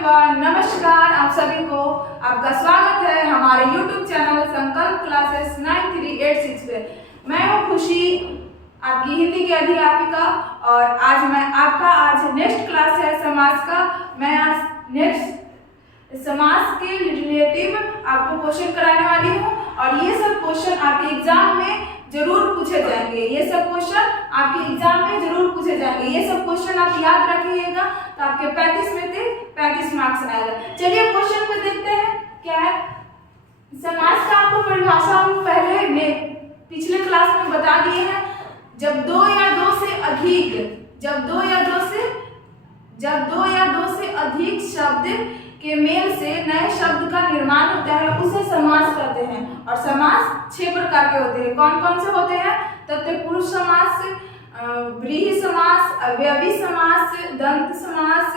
Everyone, नमस्कार आप सभी को। आपका स्वागत है हमारे YouTube चैनल संकल्प क्लासेस 9386 पे। मैं हूँ खुशी, आपकी हिंदी की अध्यापिका, और आज नेक्स्ट क्लास है समाज का। मैं आज नेक्स्ट समाज के रिलेटिव आपको क्वेश्चन कराने वाली हूँ, और ये सब क्वेश्चन आपके एग्जाम में जरूर पूछे जाएंगे। ये सब क्वेश्चन आपके एग्जाम में जरूर पूछे जाएंगे। ये सब क्वेश्चन आप याद रखिएगा तो आपके 35 में से 35 मार्क्स आएगा। चलिए क्वेश्चन को देखते हैं क्या है। समास का आपको परिभाषा हम पहले पिछले क्लास में बता दिए हैं। जब दो या दो से अधिक शब्द के मेल से नए शब्द का निर्माण होता है, उसे समास कहते हैं। और समास 6 प्रकार के होते हैं। कौन कौन से होते हैं? तत्पुरुष समास, व्रीहि समास, अवयवी समास, दंत समास,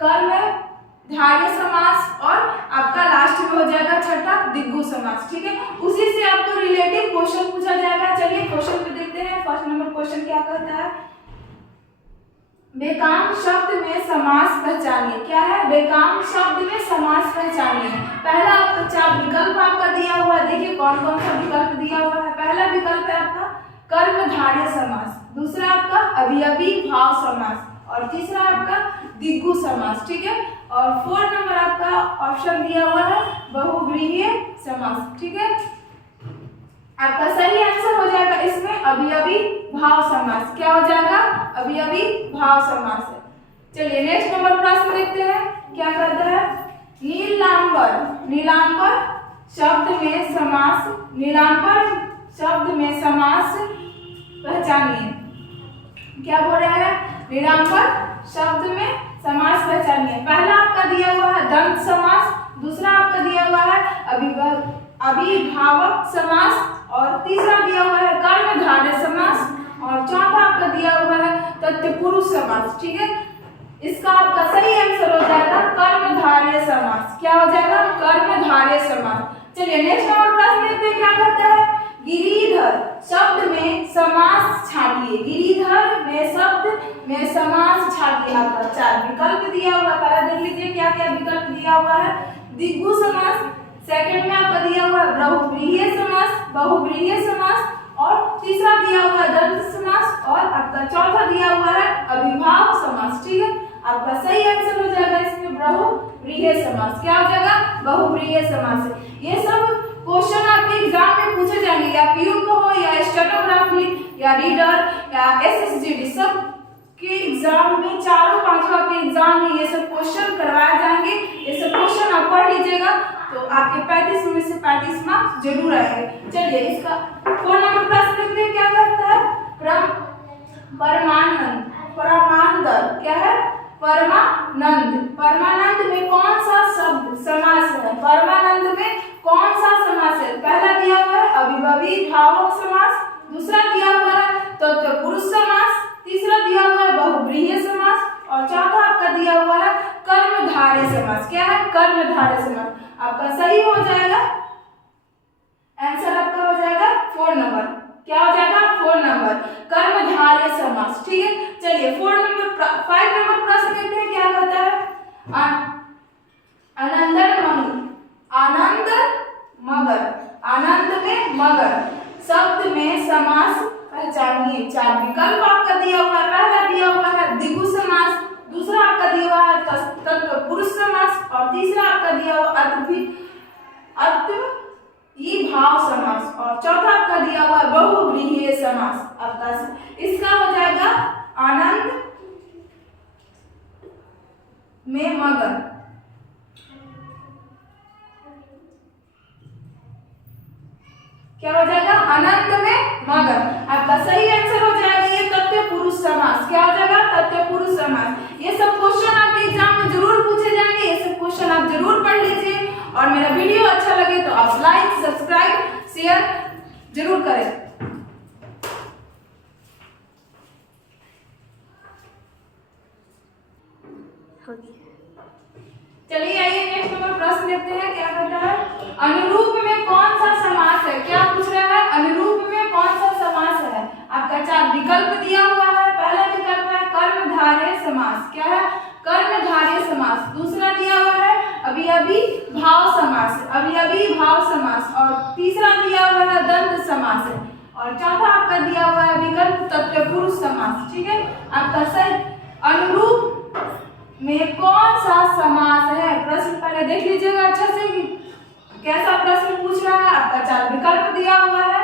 कर्मधारय समास, और आपका लास्ट में हो जाएगा छठा दिग्गु समास। ठीक है, उसी से आपको रिलेटिव क्वेश्चन पूछा जाएगा। चलिए क्वेश्चन पे देखते हैं। फर्स्ट नंबर क्वेश्चन क्या कहता है? बेकाम शब्द में समास पहचानिए। क्या है? बेकाम शब्द में समास पहचानिए। पहला आपका 4 विकल्प आपका दिया हुआ है। देखिए कौन कौन सा विकल्प दिया हुआ है। पहला विकल्प है आपका कर्मधारय समास, दूसरा आपका अवयवी भाव समास, और तीसरा आपका दिग्गु समास। ठीक है, और 4 नंबर आपका ऑप्शन दिया हुआ है बहुव्रीहि समास। ठीक है, आपका सही आंसर हो जाएगा इसमें अवयवी भाव समास। क्या हो जाएगा? अवयवी भाव समास। चलिए नेक्स्ट नंबर प्रश्न देखते हैं क्या कहता है। नीलांबर शब्द में समास पहचानिए। क्या बोल रहा है? नीलांबर शब्द में समास पहचानिए। पहला आपका दिया हुआ है दंत समास, दूसरा आपका दिया हुआ है अभिभावक समास, और तीसरा दिया हुआ है कर्मधारय समास, और चौथा आपका दिया हुआ है तत्पुरुष समास। ठीक है, इसका आपका सही आंसर हो जाएगा कर्मधारय समास। क्या हो जाएगा? कर्मधारय समास। चलिए नेक्स्ट नंबर प्रश्न देखते हैं क्या कहता है। गिरिधर शब्द में समास छाटिए। गिरिधर में शब्द में समास छाटिए। आपका 4 विकल्प दिया हुआ है। पहले देख लीजिए क्या क्या विकल्प दिया हुआ है। दिग्गु समास, सेकंड में आपका दिया हुआ है बहुव्रीहि समास, और तीसरा दिया हुआ है दंत समास, और आपका चौथा दिया हुआ है अभिभाव समास। ठीक है, आपका सही आंसर हो जाएगा इसमें बहुव्रीहि समास। क्या हो जाएगा? बहुव्रीहि समास। ये सब क्वेश्चन आपके एग्जाम में पूछे जाएंगे, या पीयू को हो, या स्टेनोग्राफी, या रीडर, या एसएसजीडी, सब के एग्जाम में चारों पांचों आपके एग्जाम में ये सब क्वेश्चन करवाए जाएंगे। ये सब क्वेश्चन आप पढ़ लीजिएगा तो आपके 35 में से 35 मार्क्स जरूर आएंगे। चलिए इसका 4 नंबर प्रश्न देखते हैं क्या कहता है। परमानंद। क्या है? परमानंद में कौन सा शब्द समास है? परमानंद में कौन सा समास है? पहला दिया हुआ है अविभावी भावक समास, दूसरा दिया हुआ है तत्पुरुष समास, तीसरा दिया हुआ है बहुव्रीहि समास, और चौथा आपका दिया हुआ है कर्मधारय समास। क्या है? कर्मधारय समास। आपका सही हो जाएगा आंसर, आपका हो जाएगा 4 नंबर। क्या हो जाएगा? 4 नंबर कर्मधारय समास। ठीक है, चलिए 5 नंबर प्रश्न देखते हैं क्या कहता है। आनंद में मगर शब्द में समास पहचानिए। 4 विकल्प आपका दिया हुआ है। पहला दिया हुआ है दिग्गु समास, दूसरा आपका दिया हुआ है तत्पुरुष समास, और तीसरा आपका दिया हुआ अव्ययीभाव समास, और चौथा आपका दिया हुआ बहुव्रीहि समास। आपका इसका हो जाएगा आनंद में मगर। क्या हो जाएगा? आनंद में मगर। आपका सही आंसर हो जाएगा ये तत्पुरुष समास। क्या हो जाएगा? तत्पुरुष समास। ये सब क्वेश्चन आपके एग्जाम में जरूर पूछे जाएंगे। ये सब क्वेश्चन आप जरूर पढ़ लीजिए, और मेरा वीडियो अच्छा लगे तो आप लाइक, सब्सक्राइब, शेयर जरूर करें। चलिए आइए नेक्स्ट नंबर प्रश्न देखते हैं क्या कहता है। अनुरूप में कौन सा समास है? क्या पूछ रहा है? अनुरूप में कौन सा समास है? आपका 4 विकल्प दिया हुआ है। पहला विकल्प है कर्मधारय समास। क्या है? कर्मधारय समास, दूसरा दिया हुआ है अभी अभी भाव समास, अभी अभी भाव समास, और तीसरा दिया हुआ है दंत समास है, और चौथा आपका दिया हुआ है विकल्प तत्पुरुष समास। ठीक है, आपका सही अनुरूप में कौन सा समास है, प्रश्न पहले देख लीजिएगा अच्छा से कि कैसा प्रश्न पूछ रहा है। आपका 4 विकल्प दिया हुआ है।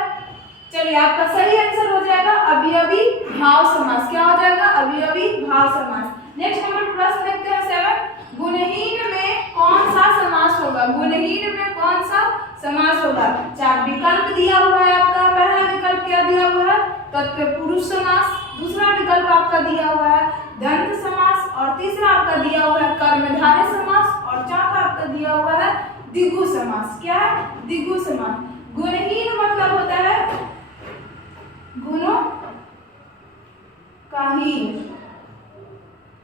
चलिए आपका सही आंसर हो जाएगा अभी अभी भाव समास। क्या हो जाएगा? अभी अभी भाव समास। नेक्स्ट नंबर प्रश्न देखते हैं 7, गुणहीन में कौन सा समास होगा? गुणहीन में कौन सा समास होगा? 4 विकल्प दिया हुआ है आपका। पहला विकल्प क्या दिया हुआ है? तत्पुरुष समास, दूसरा विकल्प आपका दिया हुआ है दंत समास, और तीसरा आपका दिया हुआ है कर्मधारय समास, और चौथा आपका दिया हुआ है द्विगु समास। क्या है? द्विगु समास। गुणहीन मतलब होता है गुणों का हीन।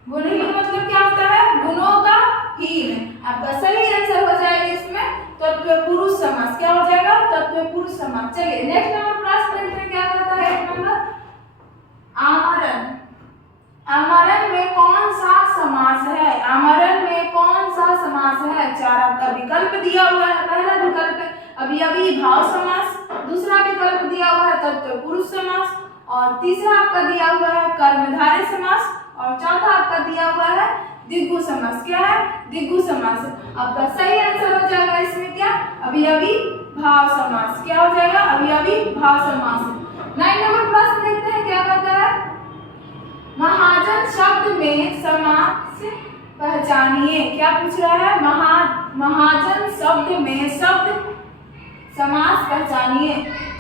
गुणहीन मतलब क्या होता है? गुणों का हीन। आपका सही आंसर हो जाएगा इसमें तत्पुरुष समास। क्या हो जाएगा? तत्पुरुष समास। चलिए नेक्स्ट नंबर प्रश्न देखते हैं क्या कहता है। 1 नंबर आमरण। आमरण में कौन सा समास है? आमरण में कौन सा समास है? 4 आपका विकल्प दिया हुआ है। पहला विकल्प अभी अभी भाव समास, दूसरा विकल्प दिया हुआ है तत्पुरुष समास, और तीसरा आपका दिया हुआ है कर्मधारय समास, और चौथा आपका दिया हुआ है द्विगु समास। क्या है? द्विगु समास। आपका सही आंसर हो जाएगा इसमें क्या? अभी अभी भाव समास। क्या हो जाएगा? अभी अभी भाव समास। 9 नंबर प्रश्न देखते हैं क्या कहता है। महाजन शब्द में समास पहचानिए। क्या पूछ रहा है? महाजन शब्द में शब्द समास पहचानिए।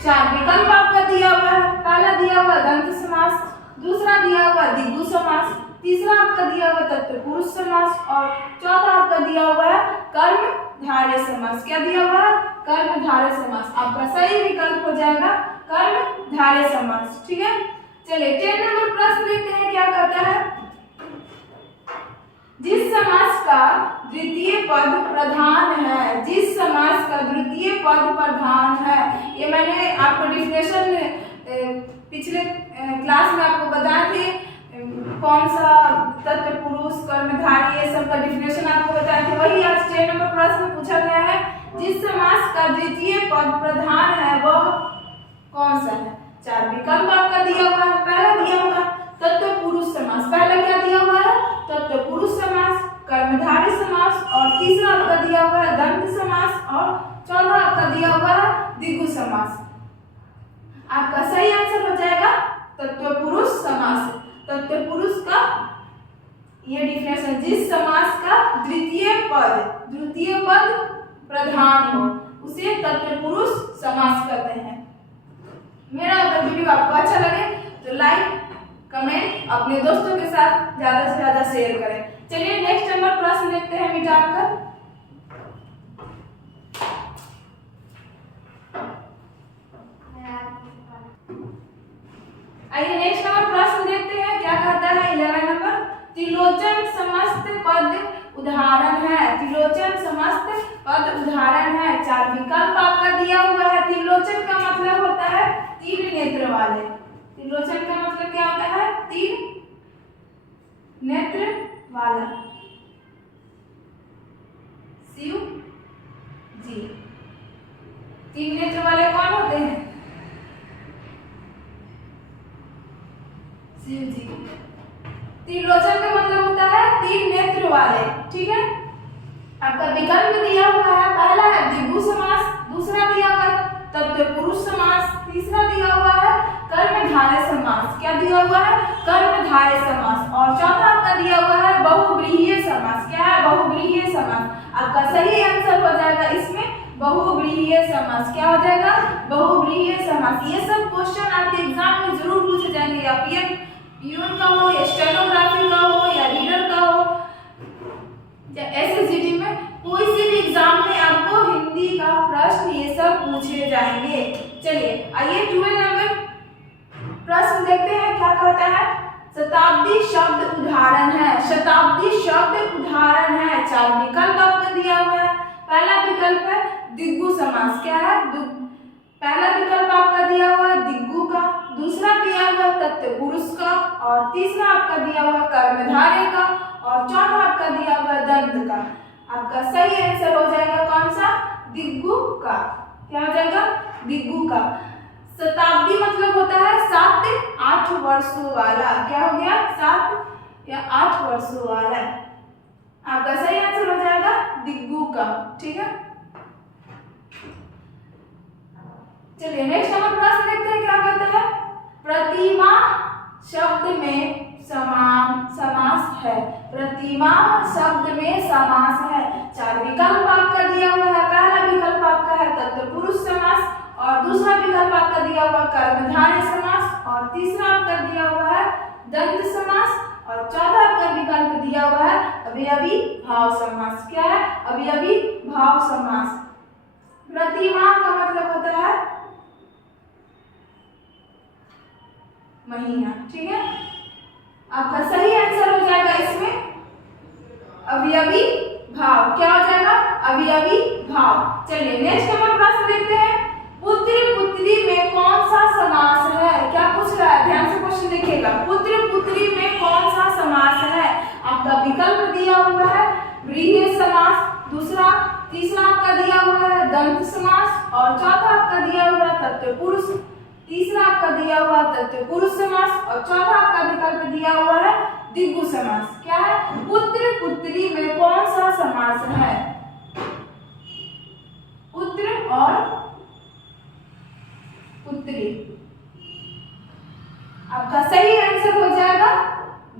4 विकल्प आपका दिया हुआ है। पहला दिया हुआ दंत समास, दूसरा दिया हुआ द्विगु समास, तीसरा आपका दिया हुआ तत्पुरुष समास, और चौथा आपका दिया हुआ है कर्मधारय समास। क्या दिया हुआ है? कर्मधारय समास। आपका सही विकल्प हो जाएगा कर्मधारय समास। ठीक है, चलिए 10 नंबर प्रश्न देखते हैं क्या कहता है। जिस समास का द्वितीय पद प्रधान है, जिस समास का द्वितीय पद प्रधान है, ये मैंने आपको डिफिनेशन पिछले क्लास में आपको बताए थे। कौन सा तत्पुरुष, कर्मधारय, ये सब का डिफिनेशन आपको बताए थे। वही आज 10 नंबर प्रश्न पूछा गया है। जिस समास का द्वितीय पद प्रधान है वह कौन सा है? 4 विकल्प आपका दिया हुआ है। पहला दिया हुआ तत्पुरुष समास। पहला क्या दिया हुआ है? तत्पुरुष समास, कर्मधारय समास, और तीसरा आपका दिया हुआ है दंत समास, और चौथा आपका दिया हुआ है द्विगु समास। आपका सही आंसर हो जाएगा तत्पुरुष समास। तत्पुरुष का ये डिफिनेशन, जिस समास का द्वितीय पद प्रधान हो उसे तत्पुरुष समास कहते हैं। मेरा अगर वीडियो आपको अच्छा लगे तो लाइक कमेंट अपने दोस्तों के साथ ज्यादा से ज्यादा शेयर करें। चलिए नेक्स्ट नंबर प्रश्न देखते हैं मिटाकर। आइए नेक्स्ट नंबर प्रश्न देखते हैं क्या कहता है। 11 नंबर, त्रिलोचन समस्त पद उदाहरण है। त्रिलोचन समस्त पद उदाहरण है। 4 विकल्प आपका दिया हुआ है। त्रिलोचन का मतलब होता है 3 नेत्र वाले। त्रिलोचन का मतलब क्या होता है? 3 नेत्र वाला। शिव जी। 3 नेत्र वाले कौन होते हैं? शिव जी। त्रिलोचन का मतलब होता है 3 नेत्र वाले। ठीक है, आपका विकल्प दिया हुआ है। पहला है द्विगु समास, दूसरा दिया हुआ है तत्पुरुष समास, तीसरा दिया हुआ है कर्मधारय समास। क्या दिया हुआ है? कर्मधारय समास, और चौथा आपका दिया हुआ है बहुव्रीहि समास। क्या है? बहुव्रीहि समास। आपका सही आंसर हो जाएगा इसमें बहुव्रीहि समास। क्या हो जाएगा? बहुव्रीहि समास। ये सब क्वेश्चन आपके एग्जाम में जरूर पूछे जाएंगे, या पीएन का हो, या स्टेनोग्राफी का हो, या रीडर का हो, या एसएसजीडी में कोई सी भी एग्जाम में आपको हिंदी का प्रश्न ये सब पूछे जाएंगे। चलिए आइए 12 नंबर प्रश्न देखते हैं क्या कहता है। शताब्दी शब्द उदाहरण है। शताब्दी शब्द उदाहरण है। 4 विकल्प आपको दिया हुआ है। पहला विकल्प है द्विगु समास। क्या है? पहला विकल्प आपका दिया हुआ है द्विगु का, दूसरा दिया हुआ तत्पुरुष का, और तीसरा आपका दिया हुआ कर्मधारय का, और दंत का। आपका सही आंसर हो जाएगा कौन सा? दिग्गु का। क्या हो जाएगा? दिग्गु का। शताब्दी मतलब होता है 7-8 वर्षों वाला। क्या हो गया? 7 या 8 वर्षों वाला। आपका सही आंसर हो जाएगा दिग्गु का। ठीक है, चलिए नेक्स्ट हम प्रश्न देखते हैं क्या कहता है। प्रतिमा शब्द में समान समास है। प्रतिमा शब्द में समास है। 4 विकल्प आपका दिया हुआ है। पहला विकल्प आपका है तत्पुरुष समास, और दूसरा विकल्प आपका दिया हुआ कर्मधारय समास, और तीसरा आपका दिया हुआ है दंत समास, और चौथा आपका विकल्प दिया हुआ है अवयवी भाव समास। क्या है? अवयवी भाव समास। प्रतिमा का मतलब होता है महीना। ठीक है, आपका सही आंसर हो जाएगा इसमें अवयवी भाव। क्या हो जाएगा? अवयवी भाव। चलिए नेक्स्ट हम प्रश्न देखते हैं। पुत्र पुत्री में कौन सा समास है? क्या पूछ रहा है? ध्यान से क्वेश्चन देखिएगा। पुत्र पुत्री में कौन सा समास है? आपका विकल्प दिया हुआ है व्रीहि समास, तीसरा आपका दिया हुआ है दंत समास, और चौथा आपका दिया हुआ है तत्पुरुष, तीसरा आपका दिया हुआ तत्पुरुष समास, और चौथा आपका विकल्प दिया हुआ है दिग्गु समास। क्या है? पुत्र पुत्री में कौन सा समास है? पुत्र और पुत्री। आपका सही आंसर हो जाएगा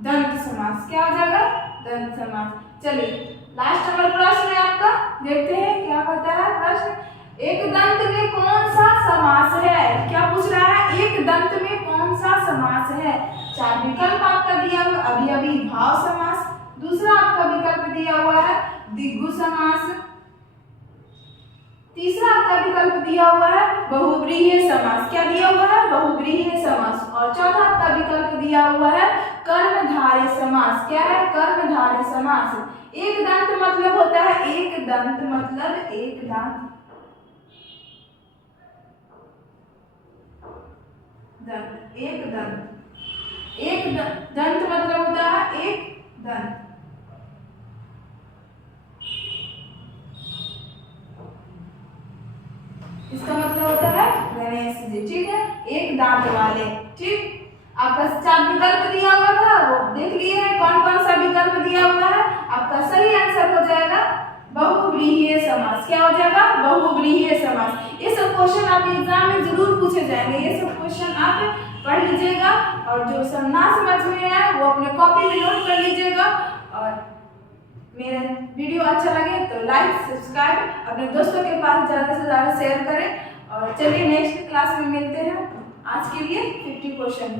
दंत समास। क्या हो जाएगा? दंत समास। चलिए लास्ट नंबर प्रश्न है आपका, देखते हैं क्या कहता है प्रश्न। एक दंत में कौन सा समास है? क्या पूछ रहा है? एक दंत में कौन सा समास है? 4 विकल्प आपका दिया हुआ अवयवी भाव समास, दूसरा आपका विकल्प दिया हुआ है दिग्गु समास, तीसरा आपका विकल्प दिया हुआ है बहुव्रीहि समास। क्या दिया हुआ है? बहुव्रीहि समास, और चौथा आपका विकल्प दिया हुआ है कर्मधारय समास। क्या है? कर्मधारय समास। एक दंत मतलब होता है एक दंत मतलब एक दांत, दंत एक दंत, एक दंत मतलब होता है एक दंत। इसका मतलब होता है गणेश जी। ठीक है, एक दांत वाले। ठीक, आपका 4 विकल्प दिया हुआ था, वो देख लिए हैं कौन कौन सा विकल्प दिया हुआ है। आपका सही आंसर हो जाएगा बहुव्रीहि समास। क्या हो जाएगा? बहुव्रीहि समास। ये सब क्वेश्चन आप एग्जाम में जरूर पूछे जाएंगे। ये सब क्वेश्चन आप पढ़ लीजिएगा, और जो सब ना समझ में आए वो अपने कॉपी में नोट कर लीजिएगा। और मेरा वीडियो अच्छा लगे तो लाइक सब्सक्राइब अपने दोस्तों के पास ज़्यादा से ज़्यादा शेयर करें। और चलिए नेक्स्ट क्लास में मिलते हैं। आज के लिए 50 क्वेश्चन।